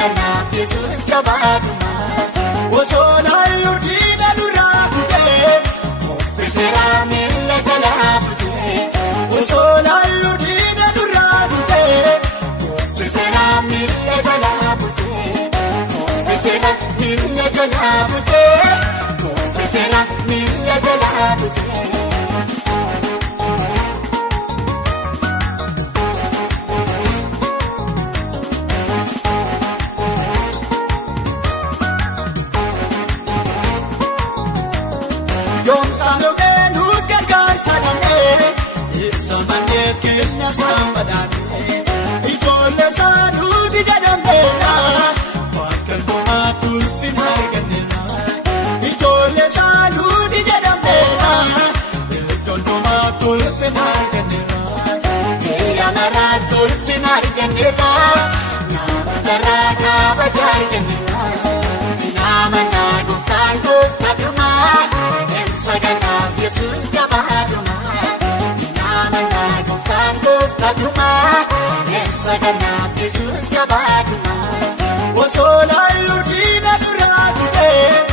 kanaaf Yesuus jabaadhuma. Osoo laaluu diina duraa kutee Ofiiseera miila jalaa butee. osoo laaluu diina duraa kutee Ofiiseera miila jalaa butee. Ofiiseera miila jalaa butee. Ofiiseera miila jalaa butee. Yoomtaanumee nuti gargaarsa dhabnee ibsa manneen keenya saambadaanee ijoollee isaa nuti jedhamneera bakka dhumaa tulfin arganneera ijoollee isaa nuti jedhamneera iddoo dhumaa tulfin arganneera. Biyya maraa tulfin arganneera. Nama garaa kabaja arganneera. Nama naa gooftaan gooftaadhumaa. Kanaaf Yesuus jabaadhuma. Nama naa gooftaan gooftaadhuma. Kanaaf Yesuus jabaadhuma. Osoo laaluu diina duraa kutee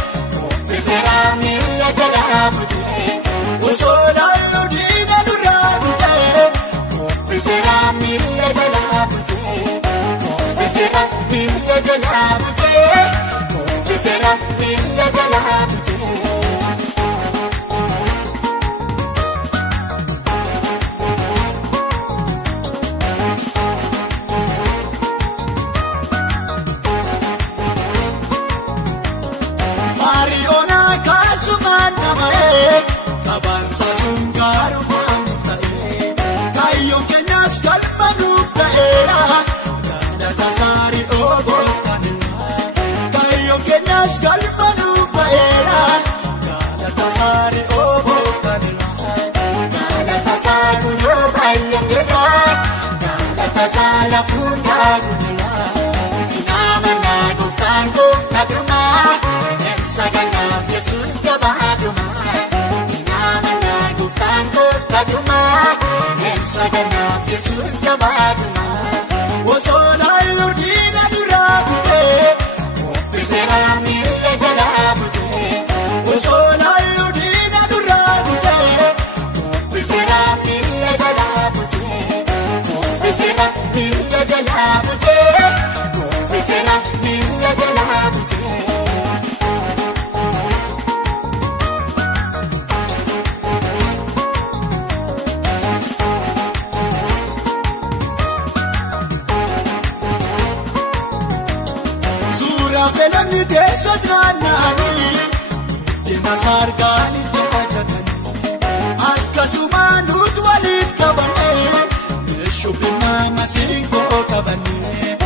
Ofiiseera miila jalaa butee. osoo laaluu diina duraa kutee Ofiiseera miila jalaa butee. Ofiiseera miila jalaa butee. Ofiiseera miila jalaa butee. Mariyoonaa kaasumaan nama'ee kabaansa sun gaarumaan ta'ee kaayyoon keenyas galma nuuf ta'eera galata saarii ogootaniira kaayyoon keenyas galma nuuf ta'eera galata saarii ogootaniira. Galata saa kunoo baay'ateera. Galata saa lafuun daakuniira. Nama naa gooftaan gooftaadhuma. Kanaaf Yesuus jabaadhuma. Nama naa gooftaan gooftaadhuma. Kanaaf Yesuus jabaadhuma. Osoo laaluu diina duraa kutee Ofiiseera miila jalaa butee. osoo laaluu diina duraa kutee Ofiiseera miila jalaa butee. Ofiiseera miila jalaa butee. Ofiiseera miila jalaa butee. suuraa fe'amni keessa naanna'anii diina saargaanii jaajatanii akkasumaan nuti waliin qabannee meeshuufinaa masiinkoo qabannee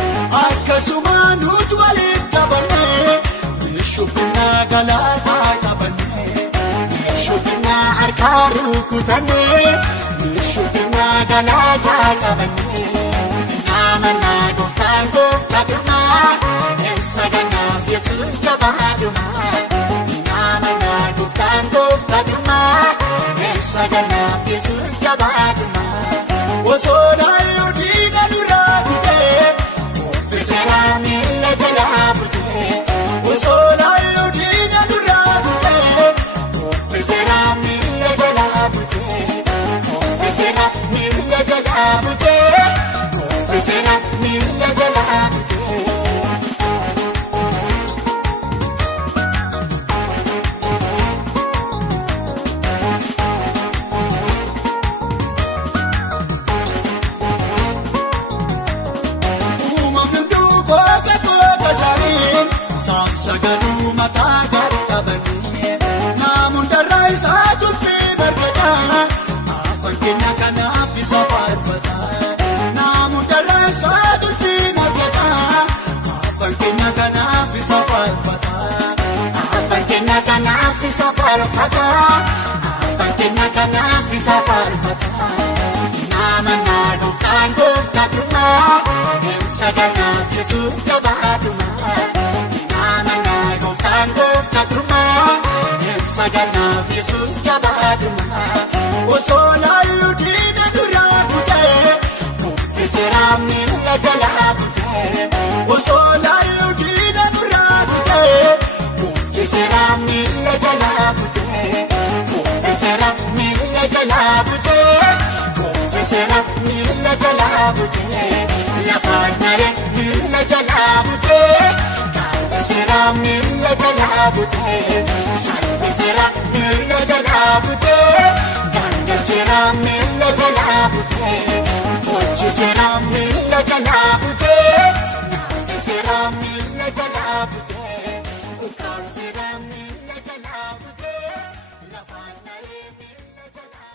akkasumaan nuti waliin qabannee meeshuufinaa galaataa qabannee Meeshuufinaa harkaa rukutannee. Meeshuufinaa galaataa qabannee. Nama naa gooftaan gooftaadhuma. Kanaaf Yesuus jabaadhuma. Nama naa gooftaan gooftaadhuma. Kanaaf Yesuus jabaadhuma. osoo laaluu diina duraa kutee Ofiiseera miila jalaa butee. osoo laaluu diina duraa kutee Ofiiseera miila jalaa butee. Ofiiseera miila jalaa butee. Ofiiseera miila jalaa butee. uumamni googa googa isaanii saamsagaduu mataa gadi qabanii naamuun darraa isaa tuffii margataa afaan keenya kanaaf isa faarfataa naamuun darraa isaa tuffii margataa afaan keenya kanaaf isa faarfataa. Afaan keenya kanaaf isa faarfataa. Afaan keenya kanaaf isa faarfataa. Nama naa gooftaan gooftaadhuma. Kanaaf Yesuus jabaadhuma. Nama naa gooftaan gooftaadhuma. Kanaaf Yesuus jabaadhuma. osoo laaluu diina duraa kutee Ofiiseera miila jalaa butee. osoo laaluu jalaa butee gaangeessira miila jalaa butee salphisira miila jalaa butee gaangeessira miila jalaa butee hojjisira miila jalaa butee naafisira miila jalaa butee ukaansira miila jalaa butee lafaan naree miila jalaa.